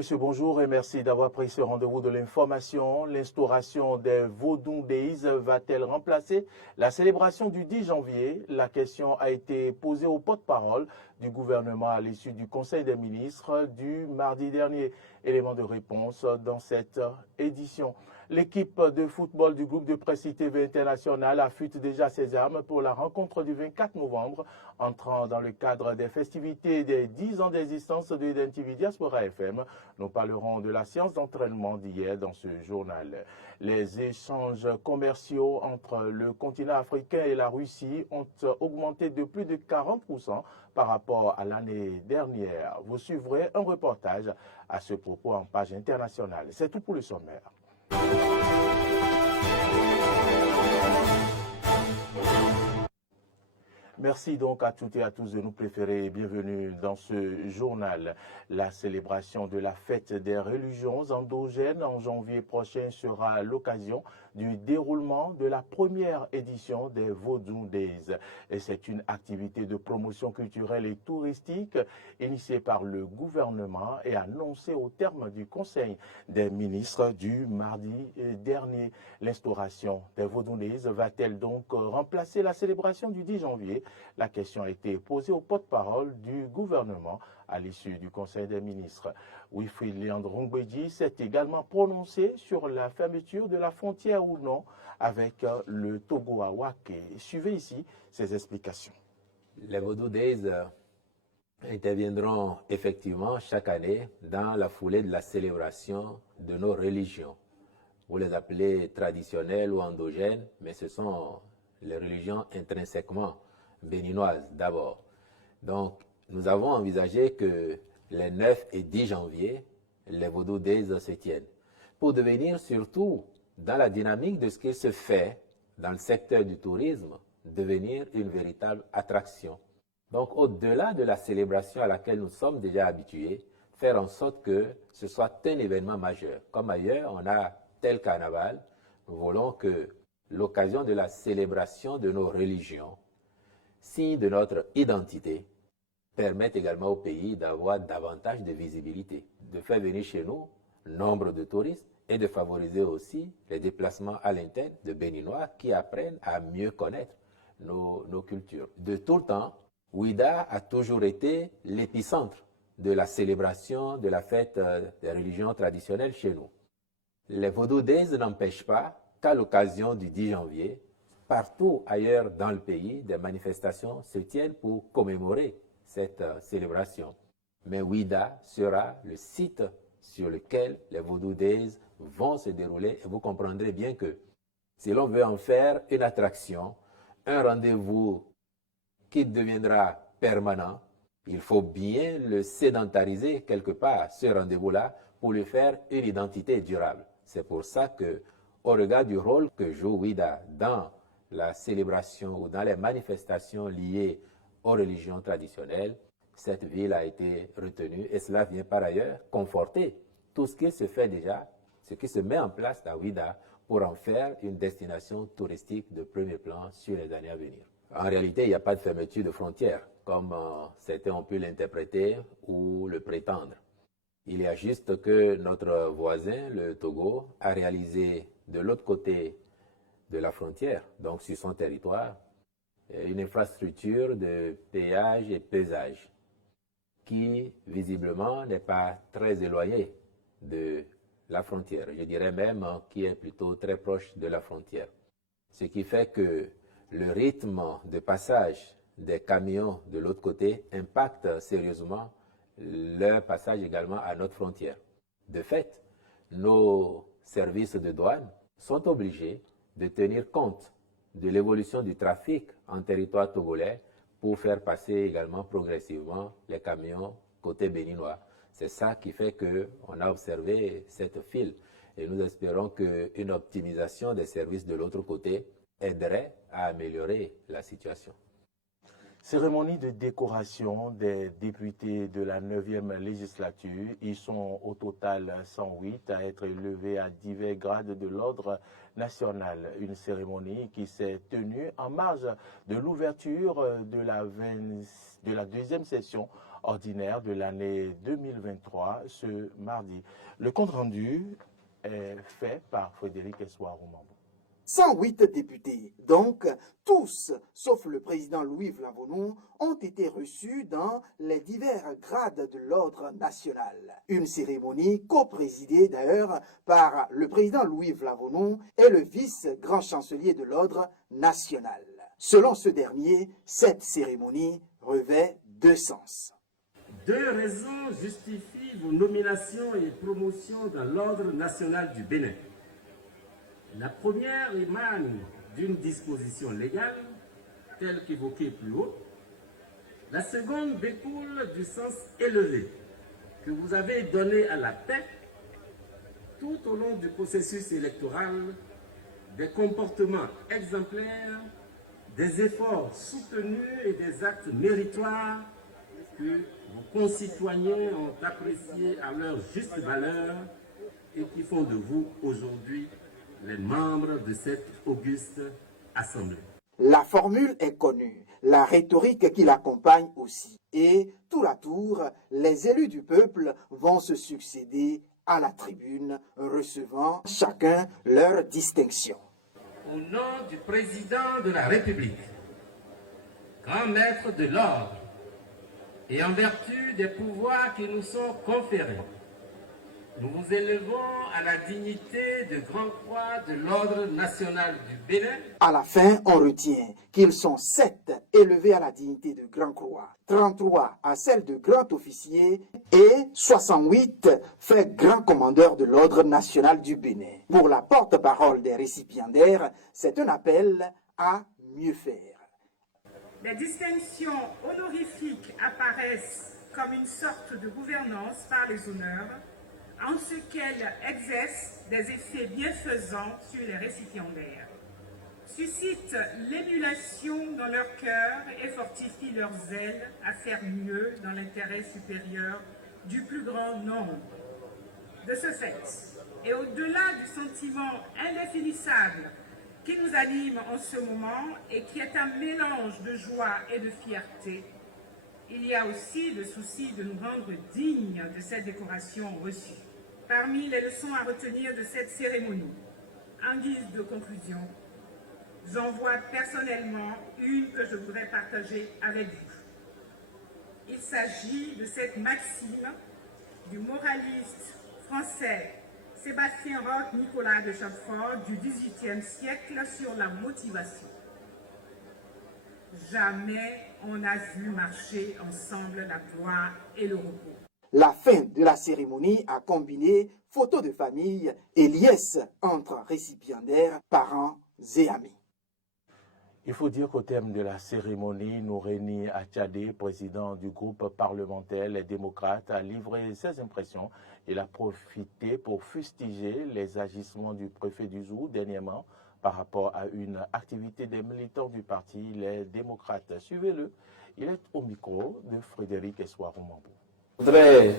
monsieur, bonjour et merci d'avoir pris ce rendez-vous de l'information. L'instauration des Vodou Days va-t-elle remplacer la célébration du 10 janvier? La question a été posée au porte-parole du gouvernement à l'issue du Conseil des ministres du mardi dernier. Élément de réponse dans cette édition. L'équipe de football du groupe de presse ITV International affûte déjà ses armes pour la rencontre du 24 novembre, entrant dans le cadre des festivités des 10 ans d'existence de Identity Diaspora FM. Nous parlerons de la séance d'entraînement d'hier dans ce journal. Les échanges commerciaux entre le continent africain et la Russie ont augmenté de plus de 40% par rapport à l'année dernière. Vous suivrez un reportage à ce propos en page internationale. C'est tout pour le sommaire. Merci donc à toutes et à tous de nous préférer et bienvenue dans ce journal. La célébration de la fête des religions endogènes en janvier prochain sera l'occasion du déroulement de la première édition des Vodou Days. Et c'est une activité de promotion culturelle et touristique initiée par le gouvernement et annoncée au terme du Conseil des ministres du mardi dernier. L'instauration des Vodou Days va-t-elle donc remplacer la célébration du 10 janvier? La question a été posée au porte-parole du gouvernement à l'issue du Conseil des ministres. Wilfried Léandre-Ngwedji s'est également prononcé sur la fermeture de la frontière ou non avec le Togo à Waké. Suivez ici ses explications. Les Vodou Days interviendront effectivement chaque année dans la foulée de la célébration de nos religions. Vous les appelez traditionnelles ou endogènes, mais ce sont les religions intrinsèquement béninoises d'abord. Donc, nous avons envisagé que les 9 et 10 janvier, les Vodou Days se tiennent, pour devenir surtout, dans la dynamique de ce qui se fait dans le secteur du tourisme, devenir une véritable attraction. Donc, au-delà de la célébration à laquelle nous sommes déjà habitués, faire en sorte que ce soit un événement majeur. Comme ailleurs, on a tel carnaval, nous voulons que l'occasion de la célébration de nos religions, signe de notre identité, permette également au pays d'avoir davantage de visibilité, de faire venir chez nous nombre de touristes et de favoriser aussi les déplacements à l'interne de Béninois qui apprennent à mieux connaître nos cultures. De tout le temps, Ouida a toujours été l'épicentre de la célébration de la fête des religions traditionnelles chez nous. Les Vodou Days n'empêchent pas qu'à l'occasion du 10 janvier, partout ailleurs dans le pays, des manifestations se tiennent pour commémorer cette célébration. Mais Ouida sera le site sur lequel les Vodou Days vont se dérouler et vous comprendrez bien que si l'on veut en faire une attraction, un rendez-vous qui deviendra permanent, il faut bien le sédentariser quelque part, ce rendez-vous-là, pour lui faire une identité durable. C'est pour ça que, au regard du rôle que joue Ouida dans la célébration ou dans les manifestations liées aux religions traditionnelles, cette ville a été retenue et cela vient par ailleurs conforter tout ce qui se fait déjà, ce qui se met en place à Ouida pour en faire une destination touristique de premier plan sur les années à venir. En réalité, il n'y a pas de fermeture de frontières, comme certains ont pu l'interpréter ou le prétendre. Il y a juste que notre voisin, le Togo, a réalisé de l'autre côté de la frontière, donc sur son territoire, une infrastructure de péage et pesage qui, visiblement, n'est pas très éloignée de la frontière. Je dirais même qui est plutôt très proche de la frontière. Ce qui fait que le rythme de passage des camions de l'autre côté impacte sérieusement leur passage également à notre frontière. De fait, nos services de douane sont obligés de tenir compte de l'évolution du trafic en territoire togolais pour faire passer également progressivement les camions côté béninois. C'est ça qui fait qu'on a observé cette file et nous espérons qu'une optimisation des services de l'autre côté aiderait à améliorer la situation. Cérémonie de décoration des députés de la 9e législature. Ils sont au total 108 à être élevés à divers grades de l'ordre national. Une cérémonie qui s'est tenue en marge de l'ouverture de la deuxième session ordinaire de l'année 2023 ce mardi. Le compte-rendu est fait par Frédéric Essoir-Oumambo. 108 députés, donc tous, sauf le président Louis Vlavonou, ont été reçus dans les divers grades de l'ordre national. Une cérémonie co-présidée d'ailleurs par le président Louis Vlavonou et le vice-grand chancelier de l'ordre national. Selon ce dernier, cette cérémonie revêt deux sens. Deux raisons justifient vos nominations et promotions dans l'ordre national du Bénin. La première émane d'une disposition légale, telle qu'évoquée plus haut. La seconde découle du sens élevé que vous avez donné à la paix tout au long du processus électoral, des comportements exemplaires, des efforts soutenus et des actes méritoires que vos concitoyens ont appréciés à leur juste valeur et qui font de vous aujourd'hui les membres de cette auguste assemblée. La formule est connue, la rhétorique qui l'accompagne aussi. Et tour à tour, les élus du peuple vont se succéder à la tribune, recevant chacun leur distinction. Au nom du président de la République, grand maître de l'ordre, et en vertu des pouvoirs qui nous sont conférés, nous vous élevons à la dignité de Grand Croix de l'Ordre national du Bénin. À la fin, on retient qu'ils sont 7 élevés à la dignité de Grand Croix, 33 à celle de Grand Officier et 68 faits Grand Commandeur de l'Ordre national du Bénin. Pour la porte-parole des récipiendaires, c'est un appel à mieux faire. Les distinctions honorifiques apparaissent comme une sorte de gouvernance par les honneurs, en ce qu'elles exercent des effets bienfaisants sur les récipiendaires, suscitent l'émulation dans leur cœur et fortifient leur zèle à faire mieux dans l'intérêt supérieur du plus grand nombre. De ce fait, et au-delà du sentiment indéfinissable qui nous anime en ce moment et qui est un mélange de joie et de fierté, il y a aussi le souci de nous rendre dignes de cette décoration reçue. Parmi les leçons à retenir de cette cérémonie, en guise de conclusion, j'en vois personnellement une que je voudrais partager avec vous. Il s'agit de cette maxime du moraliste français Sébastien Roch-Nicolas de Chapfort du XVIIIe siècle sur la motivation. Jamais on n'a vu marcher ensemble la gloire et le repos. La fin de la cérémonie a combiné photos de famille et liesses entre récipiendaires, parents et amis. Il faut dire qu'au terme de la cérémonie, Nouréni Achadé, président du groupe parlementaire Les Démocrates, a livré ses impressions. Il a profité pour fustiger les agissements du préfet du Zou dernièrement par rapport à une activité des militants du parti Les Démocrates. Suivez-le, il est au micro de Frédéric Essoir-Oumambo. Je voudrais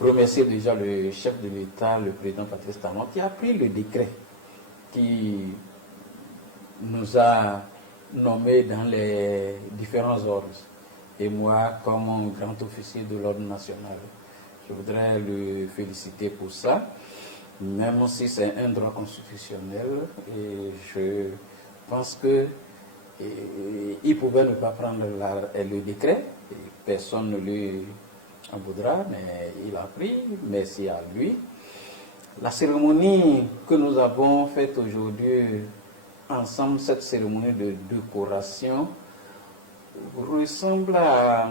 remercier déjà le chef de l'État, le président Patrice Talon, qui a pris le décret qui nous a nommés dans les différents ordres. Et moi, comme grand officier de l'ordre national, je voudrais le féliciter pour ça, même si c'est un droit constitutionnel. Et je pense que il pouvait ne pas prendre le décret, et personne ne lui en voudra, mais il a pris, merci à lui. La cérémonie que nous avons faite aujourd'hui ensemble, cette cérémonie de décoration, ressemble à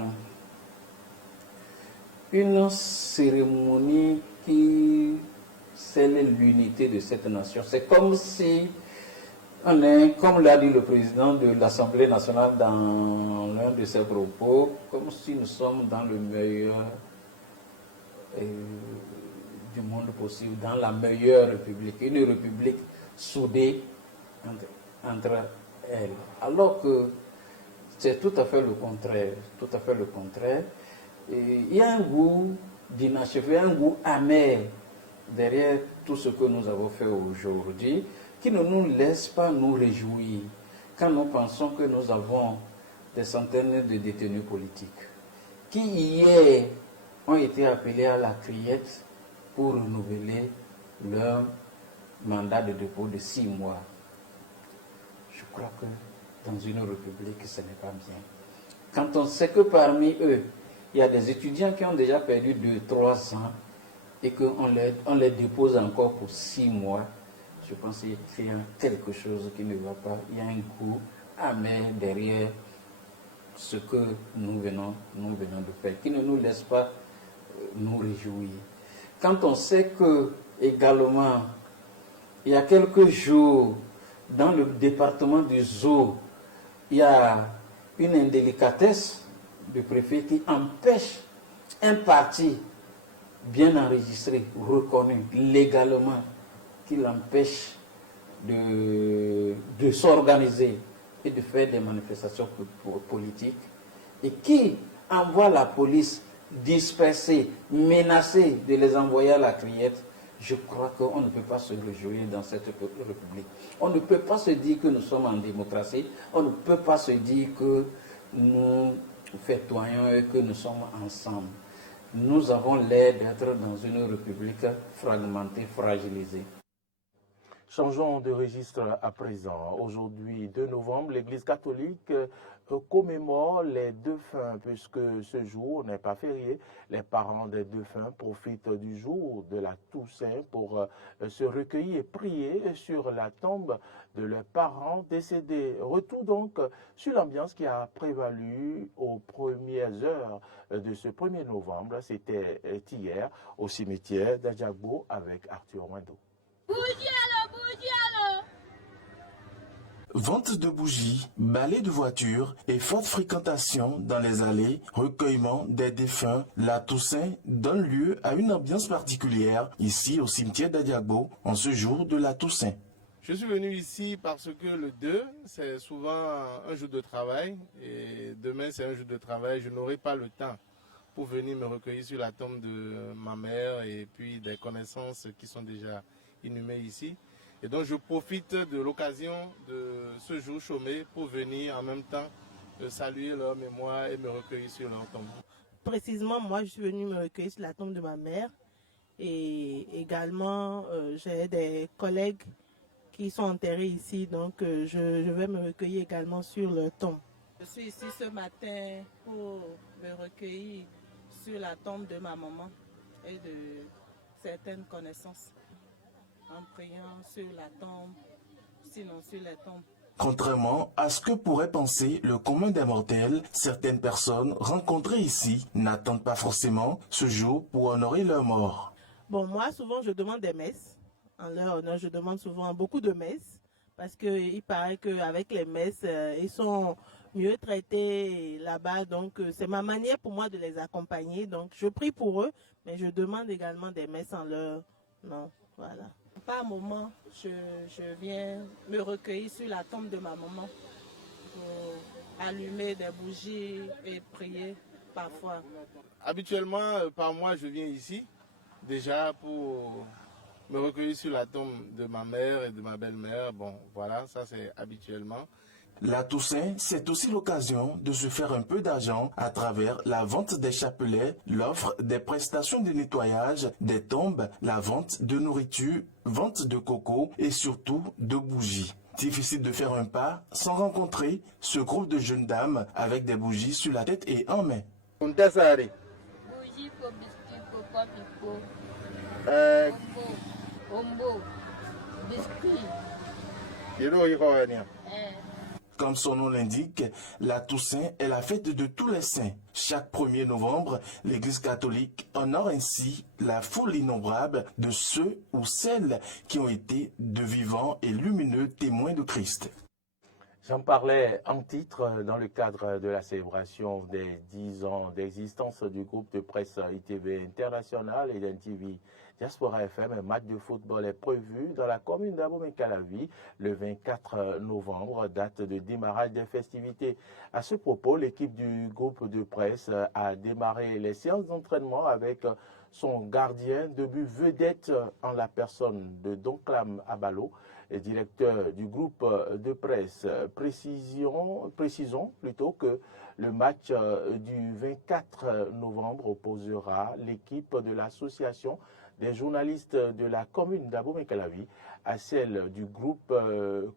une cérémonie qui scelle l'unité de cette nation. C'est comme si on est, comme l'a dit le président de l'Assemblée nationale dans l'un de ses propos, comme si nous sommes dans le meilleur du monde possible, dans la meilleure république, une république soudée entre elles. Alors que c'est tout à fait le contraire, tout à fait le contraire. Et il y a un goût d'inachevé, un goût amer derrière tout ce que nous avons fait aujourd'hui, qui ne nous laisse pas nous réjouir quand nous pensons que nous avons des centaines de détenus politiques qui hier ont été appelés à la criette pour renouveler leur mandat de dépôt de 6 mois. Je crois que dans une république, ce n'est pas bien. Quand on sait que parmi eux, il y a des étudiants qui ont déjà perdu 2-3 ans et qu'on les dépose encore pour 6 mois, je pense qu'il y a quelque chose qui ne va pas. Il y a un goût amer derrière ce que nous venons de faire, qui ne nous laisse pas nous réjouir. Quand on sait que, également, il y a quelques jours, dans le département du Zo, il y a une indélicatesse du préfet qui empêche un parti bien enregistré, reconnu légalement, qui l'empêche de s'organiser et de faire des manifestations politiques, et qui envoie la police disperser, menacer de les envoyer à la criette. Je crois qu'on ne peut pas se réjouir dans cette république. On ne peut pas se dire que nous sommes en démocratie, on ne peut pas se dire que nous fêtoyons et que nous sommes ensemble. Nous avons l'air d'être dans une république fragmentée, fragilisée. Changeons de registre à présent. Aujourd'hui, 2 novembre, l'Église catholique commémore les défunts, puisque ce jour n'est pas férié. Les parents des défunts profitent du jour de la Toussaint pour se recueillir et prier sur la tombe de leurs parents décédés. Retour donc sur l'ambiance qui a prévalu aux premières heures de ce 1er novembre. C'était hier au cimetière d'Adjagbo avec Arthur Wendo. Vente de bougies, balai de voitures et forte fréquentation dans les allées, recueillement des défunts, la Toussaint donne lieu à une ambiance particulière ici au cimetière d'Adiagbo en ce jour de la Toussaint. Je suis venu ici parce que le 2, c'est souvent un jour de travail et demain c'est un jour de travail. Je n'aurai pas le temps pour venir me recueillir sur la tombe de ma mère et puis des connaissances qui sont déjà inhumées ici. Et donc je profite de l'occasion de ce jour chômé pour venir en même temps saluer leur mémoire et me recueillir sur leur tombe. Précisément, moi je suis venue me recueillir sur la tombe de ma mère et également j'ai des collègues qui sont enterrés ici, donc je vais me recueillir également sur leur tombe. Je suis ici ce matin pour me recueillir sur la tombe de ma maman et de certaines connaissances, en priant sur la tombe, sinon sur les tombes. Contrairement à ce que pourrait penser le commun des mortels, certaines personnes rencontrées ici n'attendent pas forcément ce jour pour honorer leur mort. Bon, moi souvent je demande des messes. En leur honneur, je demande souvent beaucoup de messes parce qu'il paraît qu'avec les messes, ils sont mieux traités là-bas. Donc, c'est ma manière pour moi de les accompagner. Donc, je prie pour eux, mais je demande également des messes en leur nom. Voilà. Par moment, je viens me recueillir sur la tombe de ma maman pour allumer des bougies et prier parfois. Habituellement, par mois, je viens ici déjà pour me recueillir sur la tombe de ma mère et de ma belle-mère. Bon, voilà, ça c'est habituellement. La Toussaint, c'est aussi l'occasion de se faire un peu d'argent à travers la vente des chapelets, l'offre des prestations de nettoyage des tombes, la vente de nourriture, vente de coco et surtout de bougies. Difficile de faire un pas sans rencontrer ce groupe de jeunes dames avec des bougies sur la tête et en main. Bougie pour biscuit, pour papico, ombo, biscuit. Comme son nom l'indique, la Toussaint est la fête de tous les saints. Chaque 1er novembre, l'Église catholique honore ainsi la foule innombrable de ceux ou celles qui ont été de vivants et lumineux témoins de Christ. J'en parlais en titre dans le cadre de la célébration des 10 ans d'existence du groupe de presse ITV International et d'NTV Diaspora FM. Un match de football est prévu dans la commune d'Abomey-Calavi le 24 novembre, date de démarrage des festivités. À ce propos, l'équipe du groupe de presse a démarré les séances d'entraînement avec son gardien de but vedette en la personne de Donclam Abalo, directeur du groupe de presse. Précisons plutôt que le match du 24 novembre opposera l'équipe de l'association des journalistes de la commune d'Abomey-Calavi à celle du groupe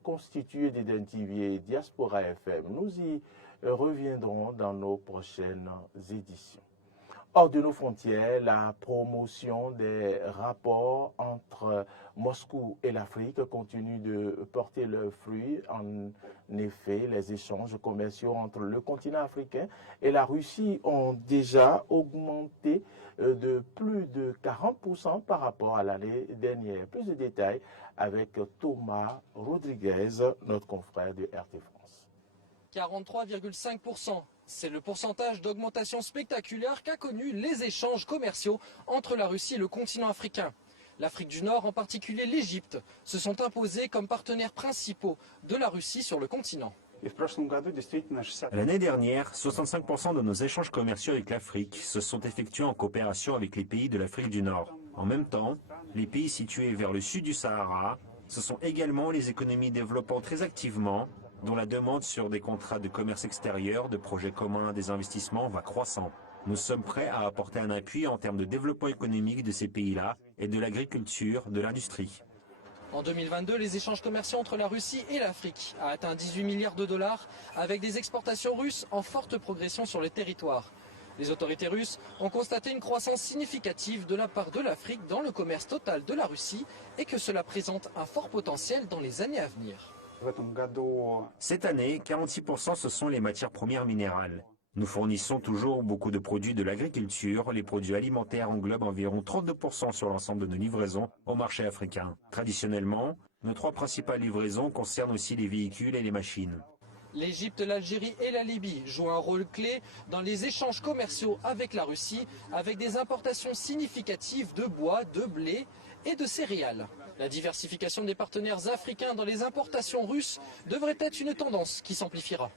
constitué d'Identivier et Diaspora FM. Nous y reviendrons dans nos prochaines éditions. Hors de nos frontières, la promotion des rapports entre Moscou et l'Afrique continue de porter leurs fruits. En effet, les échanges commerciaux entre le continent africain et la Russie ont déjà augmenté de plus de 40% par rapport à l'année dernière. Plus de détails avec Thomas Rodriguez, notre confrère de RT France. 43,5%. C'est le pourcentage d'augmentation spectaculaire qu'a connu les échanges commerciaux entre la Russie et le continent africain. L'Afrique du Nord, en particulier l'Égypte, se sont imposés comme partenaires principaux de la Russie sur le continent. L'année dernière, 65% de nos échanges commerciaux avec l'Afrique se sont effectués en coopération avec les pays de l'Afrique du Nord. En même temps, les pays situés vers le sud du Sahara, ce sont également les économies développant très activement, dont la demande sur des contrats de commerce extérieur, de projets communs, des investissements va croissant. Nous sommes prêts à apporter un appui en termes de développement économique de ces pays-là et de l'agriculture, de l'industrie. En 2022, les échanges commerciaux entre la Russie et l'Afrique a atteint 18 milliards de dollars avec des exportations russes en forte progression sur le territoire. Les autorités russes ont constaté une croissance significative de la part de l'Afrique dans le commerce total de la Russie et que cela présente un fort potentiel dans les années à venir. Cette année, 46% ce sont les matières premières minérales. Nous fournissons toujours beaucoup de produits de l'agriculture. Les produits alimentaires englobent environ 32% sur l'ensemble de nos livraisons au marché africain. Traditionnellement, nos 3 principales livraisons concernent aussi les véhicules et les machines. L'Égypte, l'Algérie et la Libye jouent un rôle clé dans les échanges commerciaux avec la Russie, avec des importations significatives de bois, de blé et de céréales. La diversification des partenaires africains dans les importations russes devrait être une tendance qui s'amplifiera.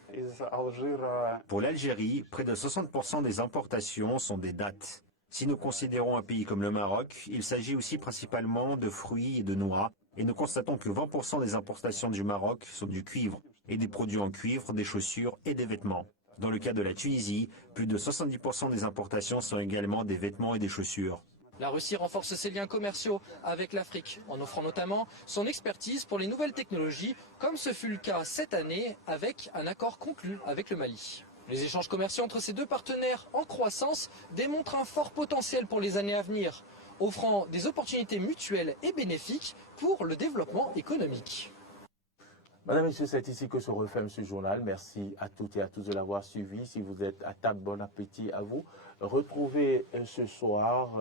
Pour l'Algérie, près de 60% des importations sont des dattes. Si nous considérons un pays comme le Maroc, il s'agit aussi principalement de fruits et de noix, et nous constatons que 20% des importations du Maroc sont du cuivre, et des produits en cuivre, des chaussures et des vêtements. Dans le cas de la Tunisie, plus de 70% des importations sont également des vêtements et des chaussures. La Russie renforce ses liens commerciaux avec l'Afrique, en offrant notamment son expertise pour les nouvelles technologies, comme ce fut le cas cette année avec un accord conclu avec le Mali. Les échanges commerciaux entre ces deux partenaires en croissance démontrent un fort potentiel pour les années à venir, offrant des opportunités mutuelles et bénéfiques pour le développement économique. Madame, Messieurs, c'est ici que se referme ce journal. Merci à toutes et à tous de l'avoir suivi. Si vous êtes à table, bon appétit à vous. Retrouvez ce soir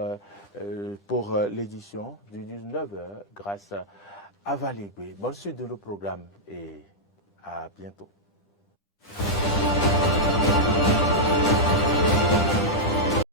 pour l'édition du 19h grâce à Valérie. Bonne suite de nos programmes et à bientôt.